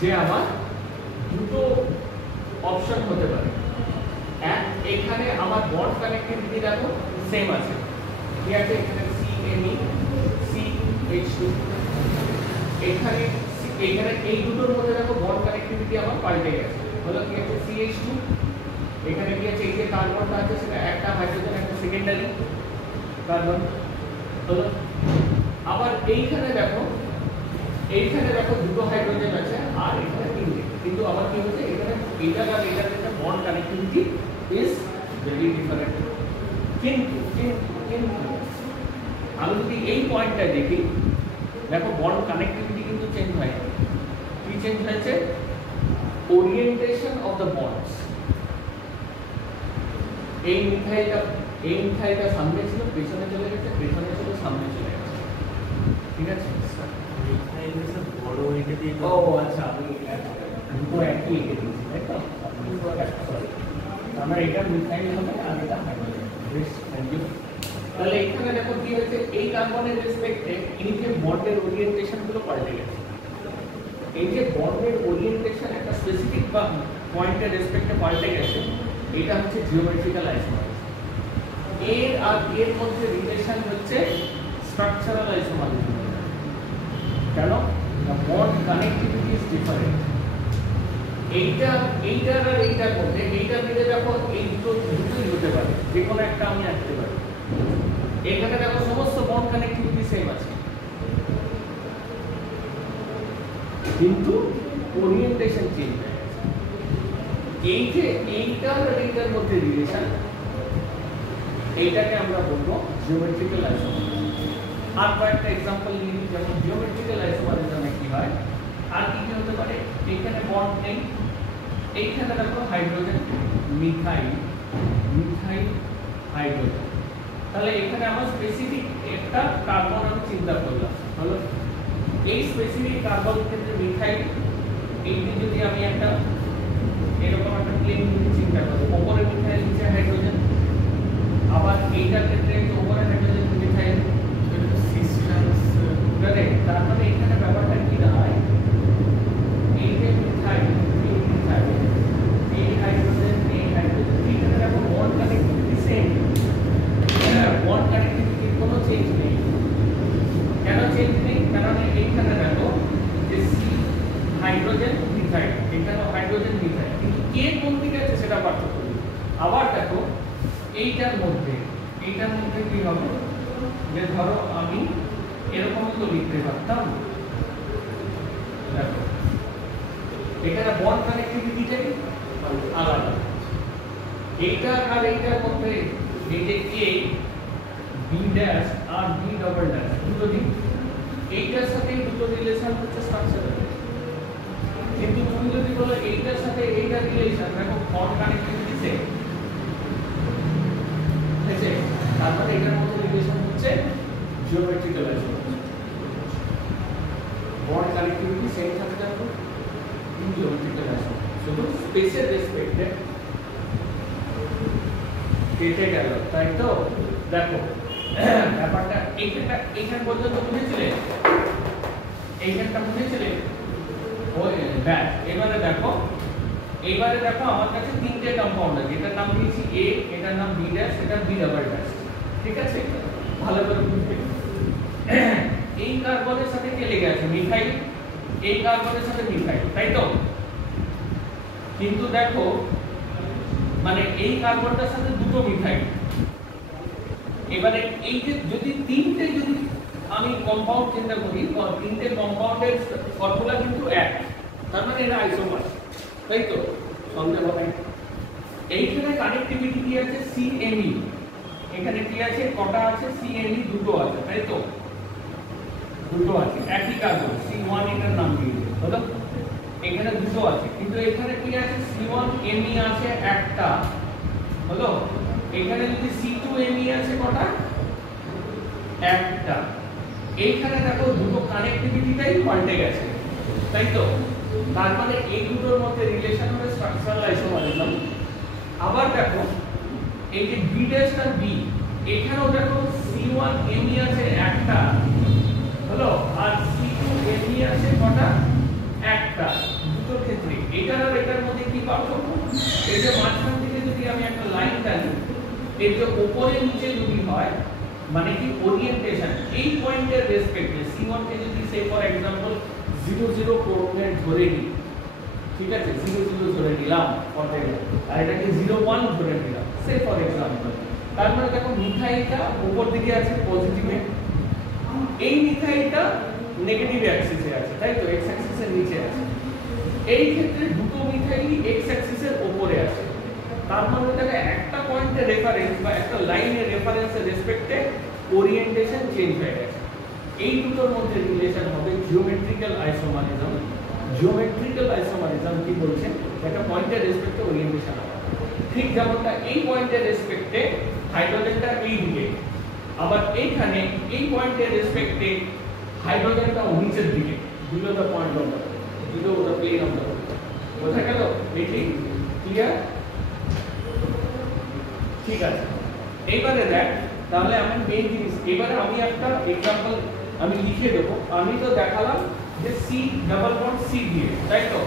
যে আমার দুটো অপশন হতে পারে। এক, এখানে আমার বন্ড কানেক্টিভিটি দেখো সেম আছে, ঠিক আছে, এখানে CMe CH2, এখানে এই দুটোর মধ্যে দেখো বন্ড কানেক্টিভিটি আমার পাল্টে গেছে, হলো কি আছে CH2, এখানে কি আছে এই যে কার্বনটা আছে সেটা একটা হাইড্রোজেন একটা সেকেন্ডারি কার্বন হলো। আবার এইখানে দেখো দুটো হাইড্রোজেন আছে আর এখানে তিনটে, কিন্তু আবার কি হচ্ছে এখানে এটা আর এটার একটা bond connectivity is very different. কিন্তু আমি যদি এই পয়েন্টটা দেখি, দেখো বন্ড কানেক্টিভিটি কিন্তু চেঞ্জ হয়। কি চেঞ্জ হয়েছে? Orientation of the bonds. এই মিথাইলটা সামনে ছিল, পেছনে চলে গেছে, পেছনে ছিল, সামনে চলে গেছে, ঠিক আছে। বড় এটা দিয়ে ও আচ্ছা, আমি দুটো একই এঁকে দিয়েছি, তাই তো? আমরা এটা মিথাইল হবে আর এটা হাইড্রোজেন। বেশ, থ্যাংক ইউ। তাহলে এখানে দেখো কি হয়েছে, এই কার্বনের রেসপেক্টে এই যে বন্ডের ওরিয়েন্টেশন গুলো পাল্টে গেছে। এই যে বন্ডের ওরিয়েন্টেশন একটা স্পেসিফিক বা পয়েন্টের রেসপেক্টে পাল্টে গেছে, এটা হচ্ছে জিওমেট্রিক্যাল আইসোমারস। এর আর এর মধ্যে রিলেশন হচ্ছে স্ট্রাকচারাল আইসোমারস। কেন? the bond connectivity is different. এইটার আর এইটার মধ্যে দেখো এই দুটোই হতে পারে, যে কোনো একটা আমি আনতে পারি। এখানে দেখো সমস্ত বন্ড কানেক্টিভিটি সেম আছে, কিন্তু ওরিয়েন্টেশন চেঞ্জ হয়ে গেছে। এই যে এইটার আর এইটার মধ্যে রিলেশন, এইটাকে আমরা বলবো জিওমেট্রিক্যাল আইসোমারস। আর কয়েকটা एग्जांपल নিই, যেমন জিওমেট্রিক্যাল আইসোমারসিজমে কি হয়, আর কি কি হতে পারে, এখানে বন্ড নেই, এইখানে দেখো হাইড্রোজেন মিথাইল হাইড্রোজেন, তাহলে এখানে আমার স্পেসিফিক একটা কার্বন আমি চিন্তা করলাম, হলো এই স্পেসিফিক কার্বন ক্ষেত্রে মিথাইল, এইটি যদি আমি একটা এরকম একটা প্লেন চিন্তা করি, উপরে মিথাইল নিচে হাইড্রোজেন, আবার এইটার ক্ষেত্রে উপরে হাইড্রোজেন মিথাইল, তার মানে এখানে ব্যাপারটা কি দাঁড়ায়, এই যে মিথাইল এই হাইড্রোজেন এখানে দেখো বন্ড কানেক্টিভিটি সেম, বন্ড কানেক্টিভিটির কোনো চেঞ্জ নেই। কেন চেঞ্জ নেই? কারণ এইখানে দেখো যে সি হাইড্রোজেন মিথাইল, এখানে হাইড্রোজেন মিথাইল, কিন্তু কে কোন দিকে আছে সেটা পার্থক্য। আবার দেখো এইটার মধ্যে কি হবে, যে ধরো আমি এরকম তো লিখতে পারতাম, দেখো এখানে বন্ড কানেক্টিভিটিটাই আলাদা, এইটা আর এইটার মধ্যে এই যে A B ড্যাশ আর B ডাবল ড্যাশ দুটো দিক, এইটার সাথে দুটো রিলেশন হচ্ছে স্ট্রাকচারাল। কিন্তু তুমি যদি বলো এইটার সাথে এইটার রিলেশন, দেখো বন্ড কানেক্টিভিটি সেম আছে, তার মানে এটার মধ্যে রিলেশন হচ্ছে জিওমেট্রিক্যাল আইসোমারস। বন্ড কানেক্টিভিটি সেম থাকতে হবে, জিওমেট্রিক্যাল আইসোমারস শুধু স্পেসের রেসপেক্টে কেটে গেল, তাই তো? দেখো ব্যাপারটা এইখান পর্যন্ত বুঝেছিলে, এইখানটা বুঝেছিলে, ওই ব্যাস। এবারে দেখো আমার কাছে তিনটে কম্পাউন্ড আছে, এটার নাম দিয়েছি A, এটার নাম B ড্যাশ, এটার B ডাবল ড্যাশ, ঠিক আছে? ভালো করে বুঝবে, এই কার্বনের সাথে কে লেগে আছে? মিথাইল, এই কার্বনের সাথে মিথাইল, তাই তো? কিন্তু দেখো মানে এই কার্বনটার সাথে দুটো মিথাইল, এবারে এই যে যদি আমি কম্পাউন্ড চিন্তা করি, তিনটে কম্পাউন্ডের ফর্মুলা কিন্তু এক, তার মানে এটা আইসোমারস, তাই তো? সন্দেহ নাই। এইখানে কানেক্টিভিটি কি আছে? CMe, এখানে কি আছে? কটা আছে? CMe দুটো আছে, তাই তো? দুটো আছে, একই কার্বন C1, এটার নাম দিয়ে হলো, এখানে দুটো আছে, কিন্তু এখানে কি আছে? C1Me আছে একটা, হলো। এখানে যদি C2Me আছে কটা? একটা। এইখানে দেখো দুটো কানেক্টিভিটিটাই পাল্টে গেছে, তাই তো? তার মানে এই দুটোর মধ্যে রিলেশন হবে স্ট্রাকচারাল আইসোমারসিজম। আবার দেখো এই যে B ড্যাশ আর B, এখানেও দেখো C1Me আছে একটা, হলো, আর C2Me আছে কটা? একটা। ক্ষেত্রে এটার আর এটার মধ্যে কি পার্থক্য? এই যে মাঝখান থেকে যদি আমি একটা লাইন টানি, এর যে উপরে নিচে যদি হয় মানে কি ওরিয়েন্টেশন এই পয়েন্টের রেসপেক্টে C1 কে যদি সে ফর एग्जांपल 00 কোঅর্ডিনেট ধরে নিই, ঠিক আছে 00 ধরে নিলাম ফরটেল, আর এটাকে 01 ধরে নিলাম সে ফর एग्जांपल, তার মানে দেখো মিথাইলটা উপর দিকে আছে পজিটিভে, এই মিথাইলটা নেগেটিভ অ্যাক্সিসে আছে, তাই তো এক্স অ্যাক্সিসের নিচে আছে। এই ক্ষেত্রে দুটো মিথাইলই এক্স অ্যাক্সিসের উপরে আছে, তার মানে দেখো একটা পয়েন্টের রেফারেন্স বা একটা লাইনের রেফারেন্সের রেসপেক্টে ওরিয়েন্টেশন চেঞ্জ হয়ে গেছে। এই দুটোর মধ্যে রিলেশন হবে জিওমেট্রিক্যাল আইসোমারিজম। জিওমেট্রিক্যাল আইসোমারিজম কি বলছে? একটা পয়েন্টের রেসপেক্টে ওরিয়েন্টেশন হবে, ঠিক যেমনটা এই পয়েন্টের রেসপেক্টে হাইড্রোজেনটা এই দিকে, আবার এইখানে এই পয়েন্টের রেসপেক্টে হাইড্রোজেনটা নিচের দিকে, below the point of the below the plane of the, বোঝা গেল? এটি ক্লিয়ার? ঠিক আছে, এইবারে দেখ তাহলে আমি মেইন জিনিস, এবারে আমি একটা एग्जांपल আমি লিখে দেব। আমি তো দেখালাম যে সি ডাবল বন্ড সি দিয়ে, তাই তো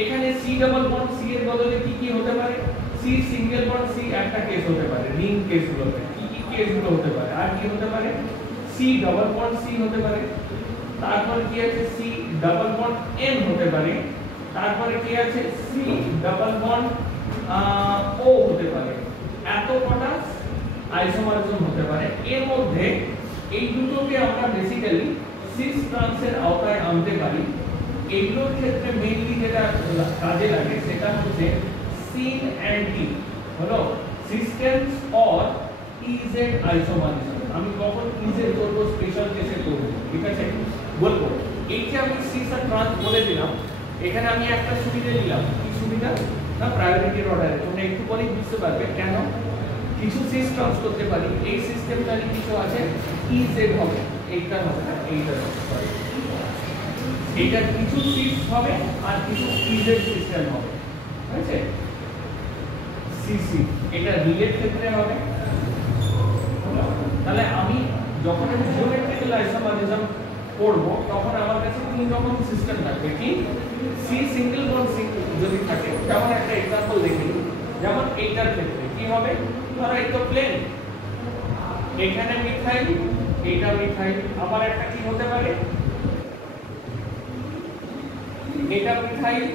এখানে সি ডাবল বন্ড সি এর বদলে কি কি হতে পারে? সি সিঙ্গেল বন্ড সি একটা কেস হতে পারে, রিং কেসগুলোতে কি কি কেসগুলো হতে পারে, আর কি হতে পারে? সি ডাবল বন্ড সি হতে পারে, তারপর কি আছে সি ডাবল বন্ড এন হতে পারে, তারপরে কি আছে সি ডাবল বন্ড ও হতে পারে। এত কটা আইসোমারিজম হতে পারে। এর মধ্যে এই দুটোকে আমরা বেসিক্যালি সিস ট্রান্সের আওতায় আনতে পারি। এগুলোর ক্ষেত্রে মেইনলি যেটা কাজে লাগে সেটা হচ্ছে সিন এন্ড টি, হলো সিস্টেমস অর ইজেড আইসোমারিজম। আমি কখন ইজেড করব? স্পেশাল কেসে করব, ঠিক আছে বলবো। এই যে আমি সিস আর ট্রান্স বলে দিলাম, এখানে আমি একটা সুবিধা দিলাম। কি সুবিধা? না প্রায়োরিটির অর্ডারে। তোমরা একটু পরেই বুঝতে পারবে কেন। কিছু সিস ট্রান্স করতে পারি, এই সিস্টেমটারই কিছু আছে ইজেড হবে, এইটা হবে না, এইটা হবে, সরি এইটা কিছু সিস হবে আর কিছু ইজেড সিস্টেম হবে, ঠিক আছে? সিসি এটা রিলের ক্ষেত্রে হবে। তাহলে আমি যখন আমি জিওমেট্রিক্যাল আইসোমারিজম করব তখন আমার কাছে তিন রকম সিস্টেম থাকবে। কি? সি সিঙ্গেল বন্ড সি যদি থাকে, যেমন একটা एग्जांपल দেখি, যেমন এইটার ক্ষেত্রে কি হবে? ধরো এই তো প্লেন, এখানে মিথাইল, এটা মিথাইল, আবার একটা কি হতে পারে? এটা মিথাইল,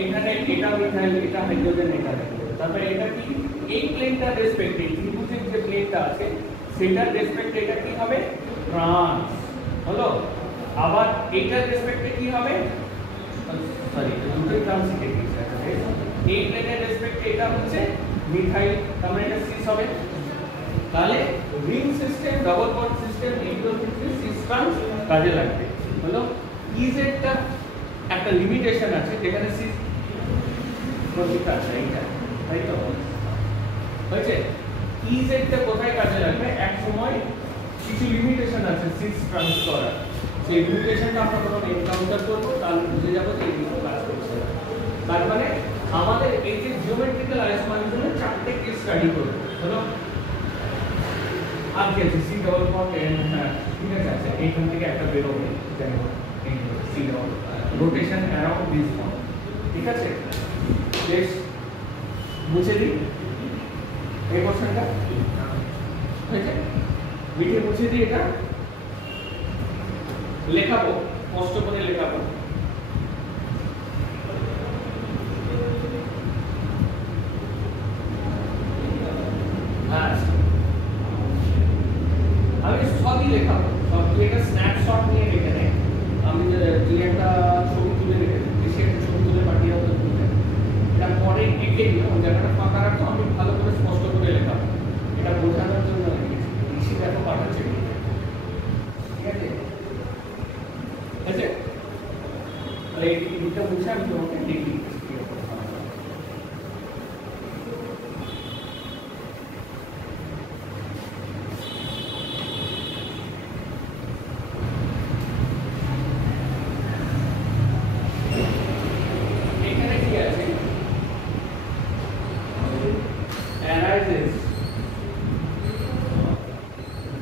এখানে এটা মিথাইল, এটা হাইড্রোজেন, এটা তারপরে এটা কি? এই প্লেনটার রেসপেক্টে ত্রিভুজের যে প্লেনটা আছে সেটার রেসপেক্টে এটা কি হবে? ট্রান্স, হলো। আবার এটার রেসপেক্টে কি হবে? সরি দুটোই ট্রান্স শিখে গেছে। এই প্লেনের রেসপেক্টে এটা হচ্ছে মিথাইল, তার মানে এটা সিস হবে। তাহলে ring system, double bond system, এগুলোর ক্ষেত্রে সিস ট্রান্স কাজে লাগবে, হলো। ইজেডটা একটা লিমিটেশন আছে, যেখানে সিস প্রতীক আছে এইটা, তাই তো হয়েছে। ইজেডটা কোথায় কাজে লাগবে? এক সময় কিছু লিমিটেশন আছে সিস ট্রান্স করার, সেই লিমিটেশনটা আমরা যখন এনকাউন্টার করবো তাহলে বুঝে যাবো যে এইগুলো কাজ করছে। তার মানে আমাদের এই যে জিওমেট্রিক্যাল আইসোমারিজমের চারটে কেস স্টাডি করবো, হলো। আর কি আছে? সি ডাবল বন্ড এন, হ্যাঁ ঠিক আছে, এইখান থেকে একটা বেরোবে, জানো এই C double rotation around this bond, ঠিক আছে। বেশ বুঝে দিই এই কোশ্চেনটা, হয়েছে? লিখে বুঝিয়ে দিই, এটা লেখাবো, কষ্ট করে লেখাবো। আমি সবই লেখাবো, সব একটা স্ন্যাপশট নিয়ে রেখে নেই। আমি যে একটা ছবি তুলে রেখেছি, বেশি একটা ছবি তুলে পাঠিয়ে হবে, এটা পরে এঁকে দিলাম, জায়গাটা ফাঁকা রাখো, আমি ভালো করে স্পষ্ট করে লেখাবো। এটা বোঝানোর জন্য রেখেছি, বেশি দেখো পাঠাচ্ছে, ঠিক আছে? তাহলে এই দিকটা বুঝে আমি তোমাকে লিখে দিচ্ছি। Arises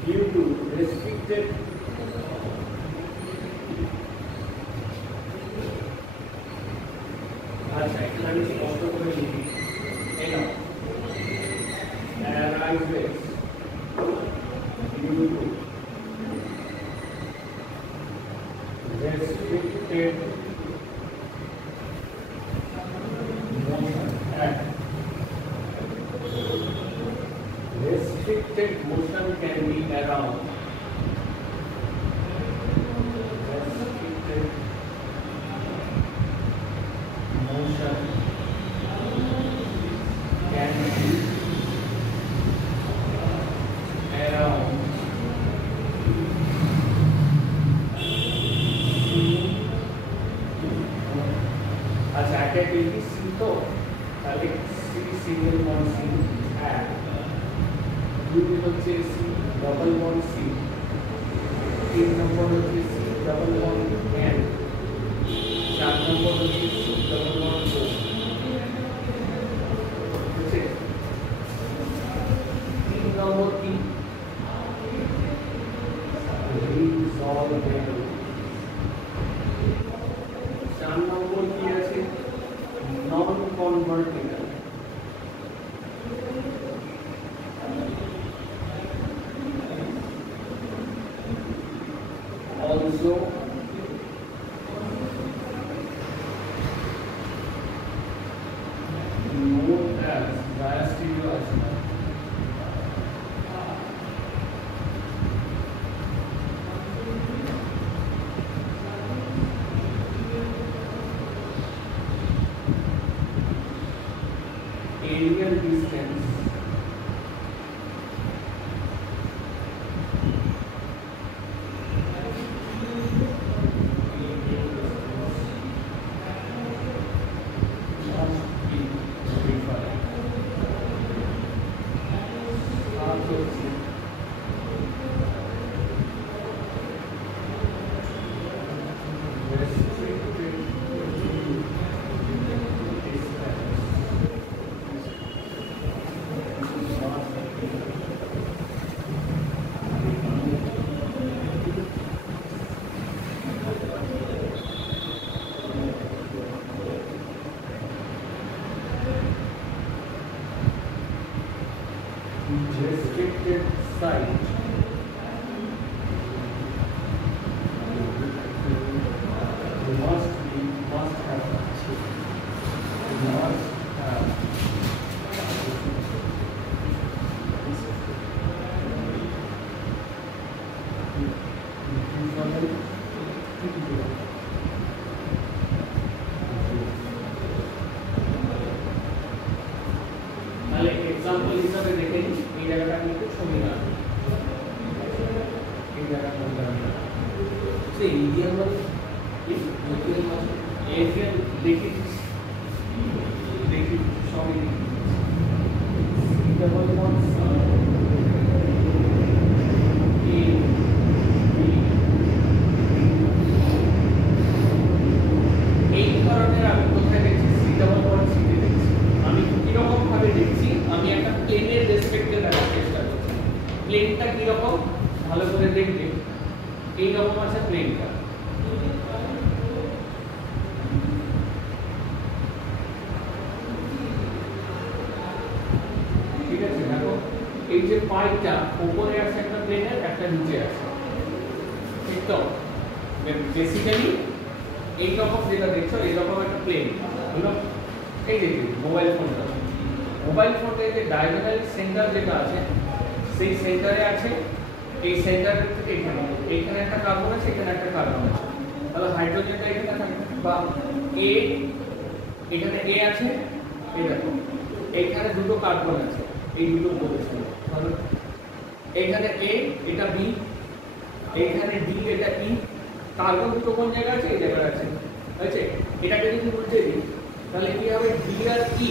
due to restricted আচ্ছা এখানে আমি কষ্ট করে লিখি এই নাও arises due to restricted motion at restricted motion can be around restricted motion can be around अच्छा क्या कहती सी तो তাহলে সি সিঙ্গেল বন্ড সি এক দুই হচ্ছে সি ডাবল বন্ড সি তিন নম্বর হচ্ছে সি ডাবল বন্ড এন চার নম্বর হচ্ছে সি ডাবল বন্ড ও বুঝছে তিন নম্বর কি রিজলভেবল চার নম্বর কি আছে নন convertible also known as diastereoisomers. Aerial distance restricted site must have তাহলে एग्जांपल হিসেবে দেখেন এই জায়গাটা আমি একটু ছবি না এই জায়গাটা সেই ইডিয়াম মানে কি নতুন মানে এরিয়াল দেখি সবই ডাবল বন্ড এ বি এই ধরনের আমি কোথায় দেখছি সি ডাবল বন্ড সি তে দেখছি আমি কি রকম ভাবে দেখছি আমি একটা প্লেনের রেসপেক্টে দেখার চেষ্টা করছি প্লেনটা কি রকম ভালো করে দেখবে এই রকম আছে প্লেনটা ঠিক আছে দেখো এই যে পাইটা উপরে আছে একটা প্লেনের একটা নিচে আছে ঠিক তো বেসিক্যালি এই রকম যেটা দেখছো এই রকম একটা প্লেন হলো এই যে মোবাইল ফোনটা যে ডায়াগোনাল সেন্টার যেটা আছে সেই সেন্টারে আছে এই সেন্টার থেকে এখানে একটা কার্বন আছে এখানে একটা কার্বন আছে তাহলে হাইড্রোজেনটা এখানে থাকবে বা এ এখানে এ আছে এই দেখো এখানে দুটো কার্বন আছে এই দুটো পজিশন তাহলে এখানে এ এটা বি এখানে ডি এটা ই কার্বন দুটো কোন জায়গায় আছে এই জায়গায় আছে আছে এটাকে যদি উল্টে দিই তাহলে কি হবে ডি আর ই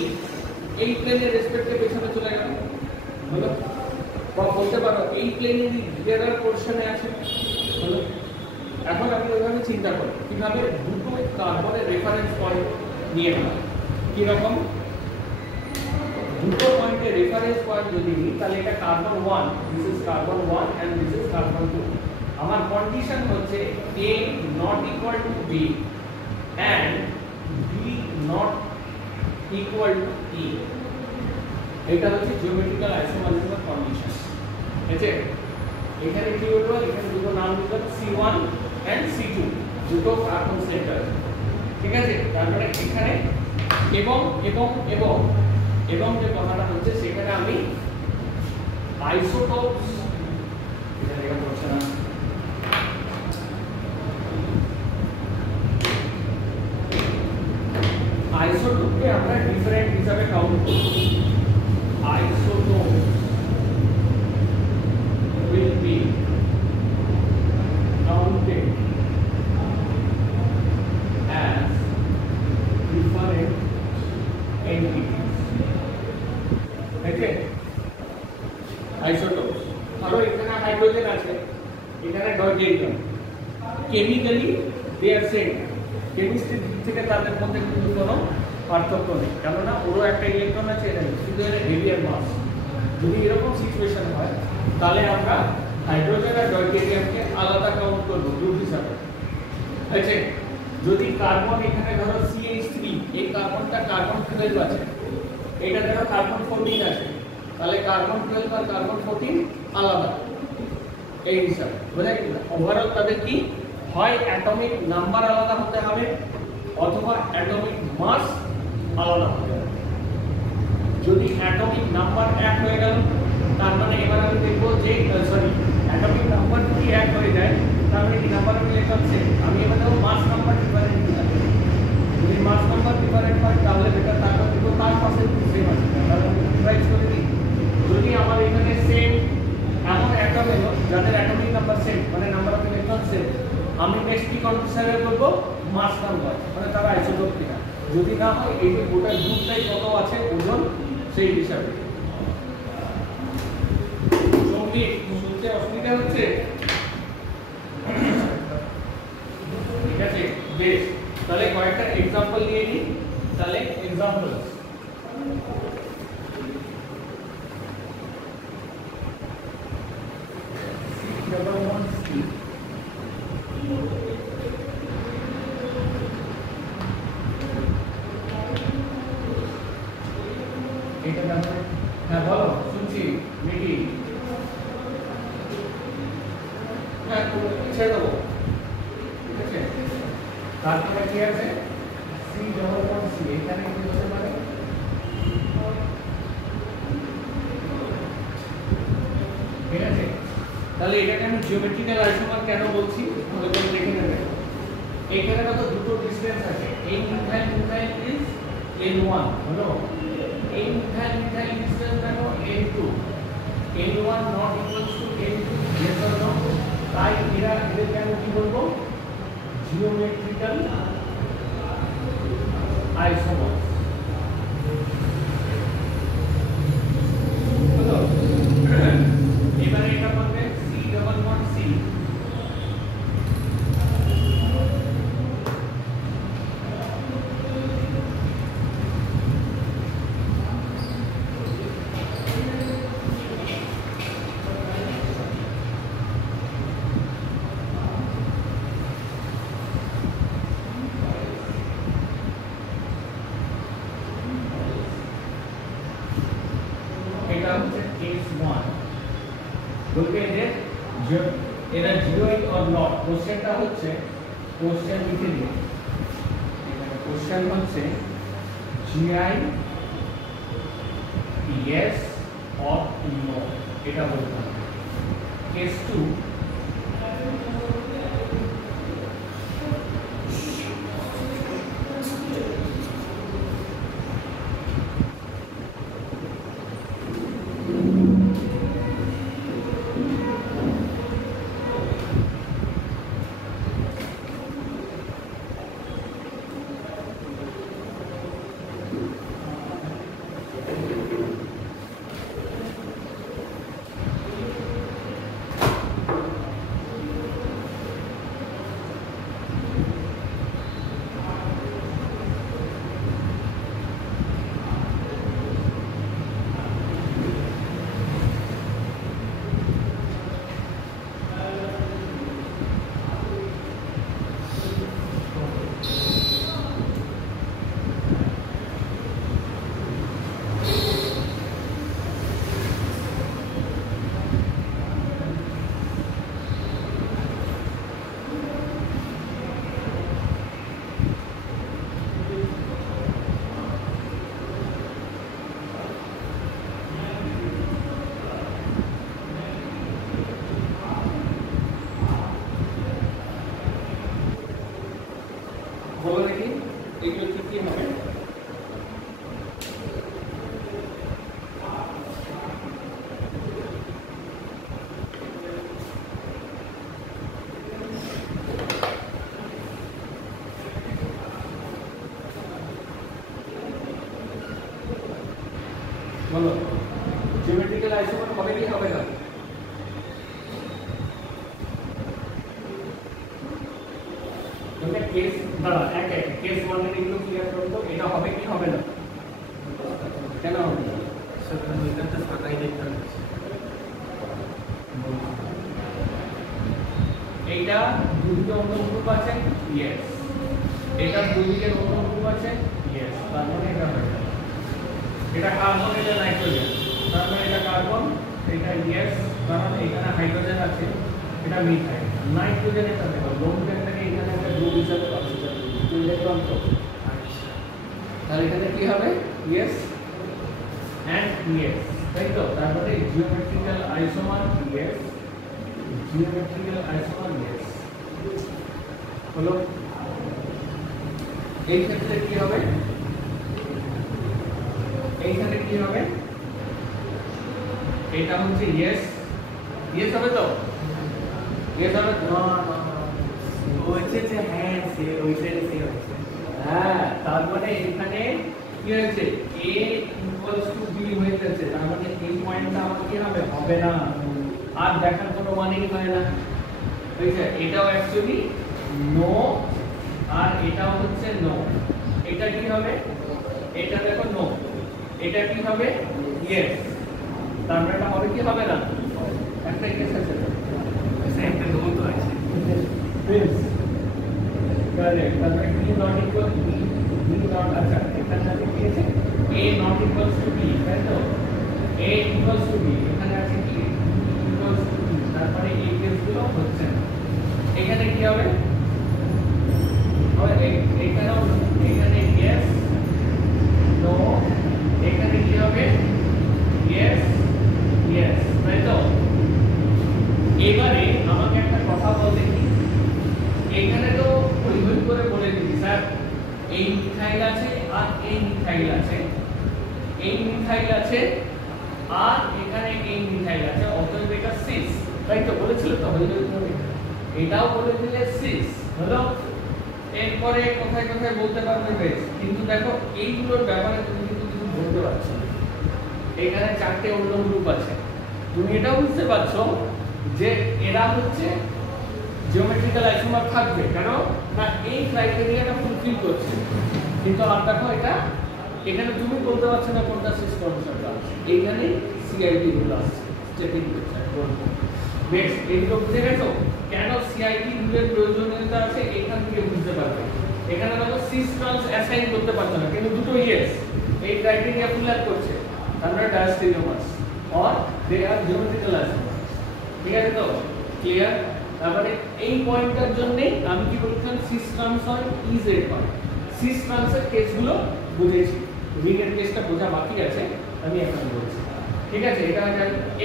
এই প্লেনের রেসপেক্টে পেছনে চলে গেল হলো বা বলতে পারো এই প্লেনের লিডার পোরশনে আছে হলো এখন আমি ওইভাবে চিন্তা করি কিভাবে দুটো কার্বনের রেফারেন্স পয়েন্ট নিয়ে নেব কি রকম দুটো পয়েন্টের রেফারেন্স পয়েন্ট যদি নিই তাহলে এটা carbon 1 this is carbon 1 and this is carbon 2 আমার কন্ডিশন হচ্ছে a not equal to b and b not equal to E. এটা হচ্ছে জিওমেট্রিক্যাল আইসোমরফিজম কন্ডিশন। ঠিক আছে, এখানে কি হলো, এখানে দুটো নাম দিলাম C1 এন্ড C2, দুটো কার্বন সেন্টার। ঠিক আছে, তারপরে এখানে এবং এবং এবং এবং যে কথাটা হচ্ছে সেখানে আমি আইসোটোপস, এটা লেখা পড়ছে না, আইসোটোপকে আমরা ডিফারেন্ট হিসাবে কাউন্ট করব। Isotope will be counted as different entities. Okay, isotopes. ধরো এখানে হাইড্রোজেন আছে, এখানে deuterium, কেমিক্যালি দে আর সেম, কেমিস্ট্রি দিক থেকে তাদের মধ্যে কিন্তু কোনো পার্থক্য নেই, কেননা ওরও একটা ইলেকট্রন আছে, এর কিন্তু এর হেভিয়ার মাস। যদি এরকম সিচুয়েশন হয় তাহলে আমরা হাইড্রোজেন আর deuteriumকে আলাদা কাউন্ট করব গ্রুপ হিসাবে। আছে, যদি কার্বন এখানে ধরো CH3, এই কার্বনটা কার্বন 12 আছে, এটা ধরো কার্বন 14 আছে, তাহলে কার্বন 12 আর কার্বন 14 আলাদা এই হিসাবে। বুঝা গেল? ওভারঅল তাদের কি হয়, অ্যাটমিক নাম্বার আলাদা হতে হবে অথবা অ্যাটমিক মাস আলাদা হতে হবে। যদি অ্যাটমিক নাম্বার এক হয়ে গেল, তার মানে এবার আমি দেখবো যে সরি, অ্যাটমিক নাম্বার যদি এক হয়ে যায় তার মানে কি নাম্বার অফ ইলেকট্রন সেম। আমি এবার দেখো মাস নাম্বার ডিফারেন্ট আছে, যদি মাস নাম্বার ডিফারেন্ট হয় তাহলে বেটার তারপর দেখবো তার পাশে সেম আছে, তাহলে আমি ট্রাইস করে দিই। যদি আমার এখানে সেম এমন অ্যাটম এলো যাদের অ্যাটমিক নাম্বার সেম, মানে নাম্বার অফ ইলেকট্রন সেম, আমি নেক্সট কি কনসিডার করব, মাস নাম্বার, মানে তারা আইসোটোপ কিনা। যদি না হয় এই যে গোটা গ্রুপটাই কত আছে ওজন, সেই হিসাবে। সঙ্গীত শুনতে অসুবিধা হচ্ছে? ঠিক আছে, বেশ, তাহলে কয়েকটা এক্সাম্পল নিয়ে নিই। তাহলে এক্সাম্পল, এটা তাহলে হ্যাঁ বলো, শুনছি মিটি। হ্যাঁ ছেড়ে দেবো, ঠিক আছে। তারপরে কি আছে, C, এখানে কি হতে পারে, ঠিক আছে। তাহলে এটাকে আমি জিওমেট্রিক্যাল আইসোমার কেন বলছি তোমরা দেখে নেবে। এখানে কত দুটো ডিসটেন্স আছে, এই মিথাইল মিথাইল ইজ N1 হলো, এই মিথাইল মিথাইল ডিসটেন্স দেখো N2, N1 not equals to N2, yes or no? তাই এদেরকে আমি কি বলবো, জিওমেট্রিক্যাল আইসোমার। এবারে এটা বলবে C, এটা হচ্ছে case 1। বলবে এরা জিরোইং অর নট, কোশ্চেনটা হচ্ছে, কোশ্চেন লিখে দিই, কোশ্চেন হচ্ছে জিআই ইয়েস অর নো, এটা বলতে হবে। কেস 2, বলো দেখি এগুলো কি কি হবে? বলো জিওমেট্রিক্যাল আইসোমার হবে কি হবে না? তোমরা কেস দাঁড়া এক এক কেস ওয়ান এর এগুলো ক্লিয়ার করো তো, এটা হবে কি হবে না? কেন হবে না? সেখানে ওইখানটা ফাঁকাই দেখতে পাচ্ছি। এইটা দুদিকে অনুরূপ আছে, ইয়েস। এটা দুদিকে অনুরূপ আছে, ইয়েস। তার মানে এটা হবে না। এটা কার্বন, এটা নাইট্রোজেন, তার মানে এটা কার্বন, এটা ইয়েস, কারণ এখানে হাইড্রোজেন আছে, এটা মিথাইল। নাইট্রোজেন এটা দেখো লোনটাকে এখানে একটা গ্রুপ হিসাবে কনসিডার করি, তুমি দেখলাম তো। তাহলে এখানে কি হবে? ইয়েস এন্ড ইয়েস, তাই তো? তারপরে geometrical isomer, yes, geometrical isomer, yes. হলো এই ক্ষেত্রে কি হবে? এইখানে কি হবে? এটা হচ্ছে ইয়েস, ইয়েস হবে তো? ইয়েস হবে তো? হচ্ছে যে হ্যাঁ সে ওই সাইডে সে হচ্ছে। হ্যাঁ, তার মানে এখানে কি হয়েছে? a ইকুয়ালস টু b হয়ে যাচ্ছে, তার মানে এই পয়েন্টটা আমার কি হবে? হবে না। আর দেখার কোনো মানেই হয় না, বুঝছে? এটাও অ্যাকচুয়ালি নো, আর এটাও হচ্ছে নো। এটা কি হবে? এটা দেখো নো, এটা কি হবে? ইয়েস। তার মানে এটা হবে কি হবে না? একটা কেস আছে তো, একটা নো তো আছে। Prince correct. তারপরে b not equal b, b not, আচ্ছা এখানে আছে কি আছে? a not equals to b, তাই তো? a ইকুয়ালস টু b, এখানে আছে কি? ইকুয়ালস টু b, তারপরে এই কেসগুলো হচ্ছে না। এখানে কি হবে? হবে এখানেও এখানে ইয়েস নো, এখানে কি হবে? ইয়েস ইয়েস, তাই তো? এবারে আমাকে একটা কথা বল দেখি, এখানে তো ওই ওই করে বলে দিবি স্যার এই মিথাইল আছে আর এই মিথাইল আছে, এই মিথাইল আছে আর এখানে এই মিথাইল আছে, অতএব এটা সিস, তাই তো? বলেছিল তো এটাও বলে দিলে সিস হলো। এরপরে কোথায় কোথায় বলতে পারবে বেশ, কিন্তু দেখো এইগুলোর ব্যাপারে তুমি কিন্তু কিছু বলতে পারছো না। এখানে চারটে অন্য গ্রুপ আছে, তুমি এটাও বুঝতে পারছো যে এরা হচ্ছে জিওমেট্রিক্যাল আইসোমার থাকবে, কেন না এই ক্রাইটেরিয়াটা ফুলফিল করছে। কিন্তু আর দেখো এটা এখানে তুমি বলতে পারছো না কোনটা সিস কোনটা আছে, এইখানে সিআইডি রুল আসছে, স্টেপিং বেশ। এইগুলো বুঝে গেছো কেন সিআইডি রুলের প্রয়োজনীয়তা আছে, এখান থেকে বুঝতে পারবে। এখানে দেখো সিস ট্রান্স অ্যাসাইন করতে পারছো না, কিন্তু দুটো ইয়েস, এই ক্রাইটেরিয়া ফুলফিল করছে, আমরা diastereomers or they are geometrical isomer. ঠিক আছে তো? ক্লিয়ার? তারপরে এই পয়েন্টটার জন্য আমি কি বলছিলাম? সিস ট্রান্স হয় ইজেড হয়। সিস ট্রান্সের কেসগুলো বুঝেছি, রিংয়ের কেসটা বোঝা বাকি আছে, আমি এখন বলছি। ঠিক আছে? এটা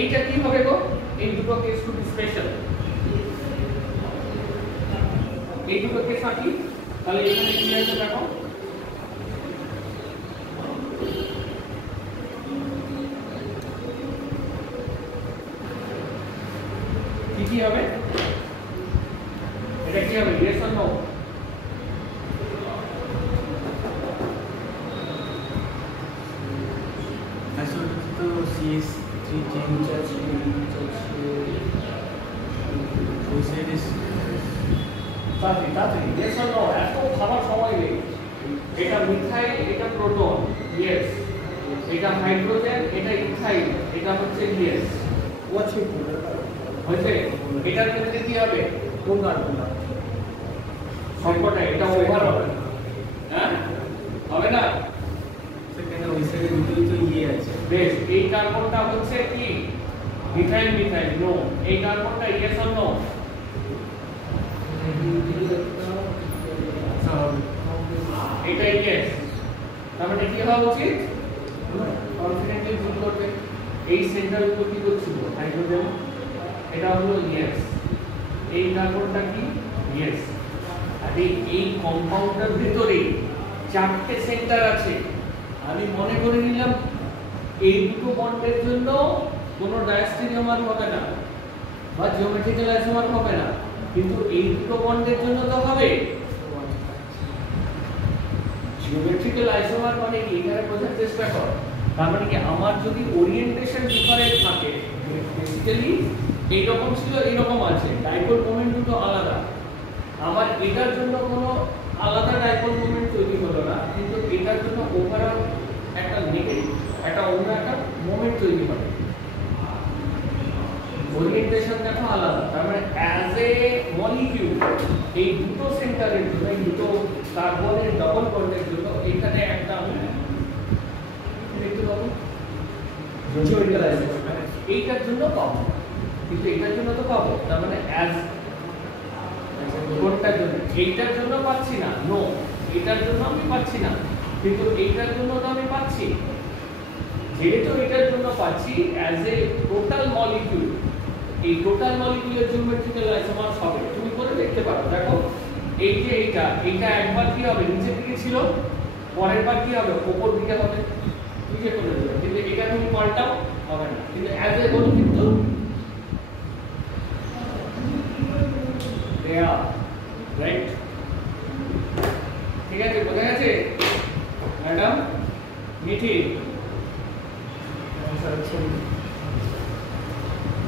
এইটা কি হবে গো? এই দুটো কেস খুব স্পেশাল, এই দুটো কেস আঁকি। তাহলে এখানে কি আছে দেখো, কি কি হবে? এটা কি হবে? Yes or no? আসলে তো সিএস থ্রি চেঞ্জ আছে ওই সাইডে। তাড়াতাড়ি ইয়েস অর নো, এত ভাবার সময় নেই। এটা মিথাইল, এটা প্রোটন, ইয়েস। এটা হাইড্রোজেন, এটা ইথাইল, এটা হচ্ছে ইয়েস। ওয়াচ্ছে হয়েছে? এটার ক্ষেত্রে কি হবে? কোন কার্বন সংকটে এটা ওভার হবে, হ্যাঁ হবে না? সেখানে ওই সাইডে দুটোই তো ইয়ে আছে। বেশ, এই কার্বনটা হচ্ছে কি? Methyl, methyl no. এই কার্বনটা ইয়েস অর নো? এটা ইয়েস। তার মানে কি হওয়া উচিত? কনফিডেন্টলি ভুল করবে। এই সেন্টার উপর কি করছিল? হাইড্রোজেন, এটা হলো ইয়েস। এই কার্বনটা কি? ইয়েস। আরে এই কম্পাউন্ডের ভিতরে চারটে সেন্টার আছে, আমি মনে করে নিলাম এই দুটো বন্ডের জন্য কোনো ডায়াস্টেরিওমার হবে না বা জিওমেট্রিক্যাল আইসোমার হবে না, কিন্তু এই দুটো বন্ডের জন্য তো হবে। জিওমেট্রিক্যাল আইসোমার মানে কি, এখানে বোঝার চেষ্টা কর। তার মানে কি আমার যদি ওরিয়েন্টেশন ডিফারেন্ট থাকে, বেসিক্যালি এই রকম ছিল এই রকম আছে, ডাইপোল মোমেন্ট দুটো আলাদা, আমার এটার জন্য কোনো আলাদা ডাইপোল মোমেন্ট তৈরি হলো না, কিন্তু এটার জন্য ওভারঅল একটা নেগেটিভ একটা অন্য একটা মোমেন্ট তৈরি হবে। ওরিয়েন্টেশন দেখো আলাদা, তার মানে অ্যাজ এ মলিকিউল এই দুটো সেন্টারের জন্য, এই দুটো কার্বনের ডবল বন্ডের জন্য এখানে একটা আমি দেখতে পাবো জিওমেট্রিক্যাল আইসোমার, এইটার জন্য পাবো, কিন্তু এটার জন্য তো পাবো। তার মানে অ্যাজ কোনটার জন্য, এইটার জন্য পাচ্ছি না, নো, এটার জন্য আমি পাচ্ছি না, কিন্তু এইটার জন্য তো আমি পাচ্ছি। যেহেতু এটার জন্য পাচ্ছি অ্যাজ এ টোটাল মলিকিউল, এই টোটাল মলিকিউলের জিওমেট্রিক্যাল আইসোমার হবে। তুমি করে দেখতে পারো, দেখো এই যে এইটা একবার কি হবে নিচের দিকে ছিল, পরের বার কি হবে উপর দিকে হবে, নিচে করে দেবে, কিন্তু এটা তুমি পাল্টাও হবে না, কিন্তু অ্যাজ এ হলো কিন্তু রাইট। ঠিক আছে, বোঝা গেছে ম্যাডাম মিঠি?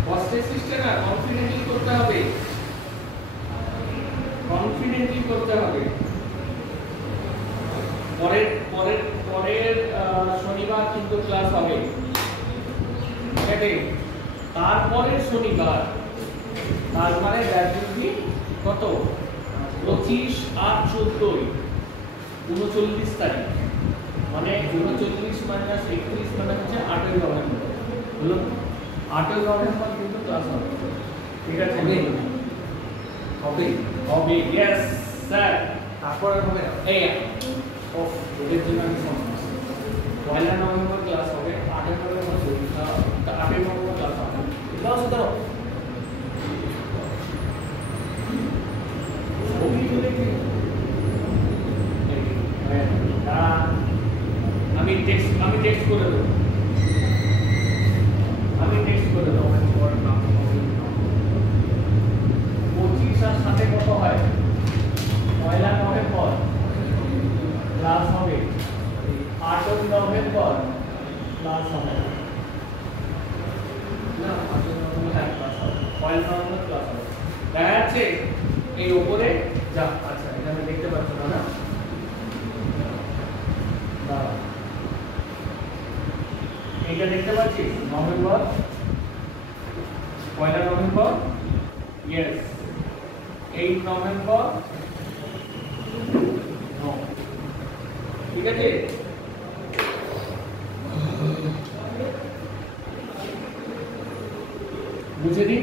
প্রসেসিসটা না কনফিডেন্টলি করতে হবে, কনফিডেন্টলি করতে হবে। পরের পরের পরের শনিবার কিন্তু ক্লাস হবে, ঠিক আছে? তারপরের শনিবার, তার মানে ব্যাটারি কত 25 আর 14 39 তারিখ, মানে 39 মাইনাস 31 মানে হচ্ছে 8 নভেম্বর, হলো 8 নভেম্বর কিন্তু ক্লাস হবে, ঠিক আছে? হবে হবে यस স্যার। তারপর আর হবে না, এই অফ এর জন্য আমি সমস্যা, 1 নভেম্বর ক্লাস হবে, 8 নভেম্বর 8 নভেম্বর ক্লাস হবে, ক্লাস দাও আমি টেক্সট করে দেবো, আমি টেক্সট করে দেবো। 25 আর 7 কত হয়, 1 নভেম্বর ক্লাস হবে, 8 নভেম্বর ক্লাস হবে না, 8 নভেম্বর ক্লাস হবে, 1 নভেম্বর ক্লাস হবে। দেখা যাচ্ছে এই উপরে যা, আচ্ছা এখানে দেখতে পাচ্ছ না, না দাঁড়াও, এইটা দেখতে পাচ্ছি November, 1 November, yes 8 November, no, ঠিক আছে? বুঝে দিই।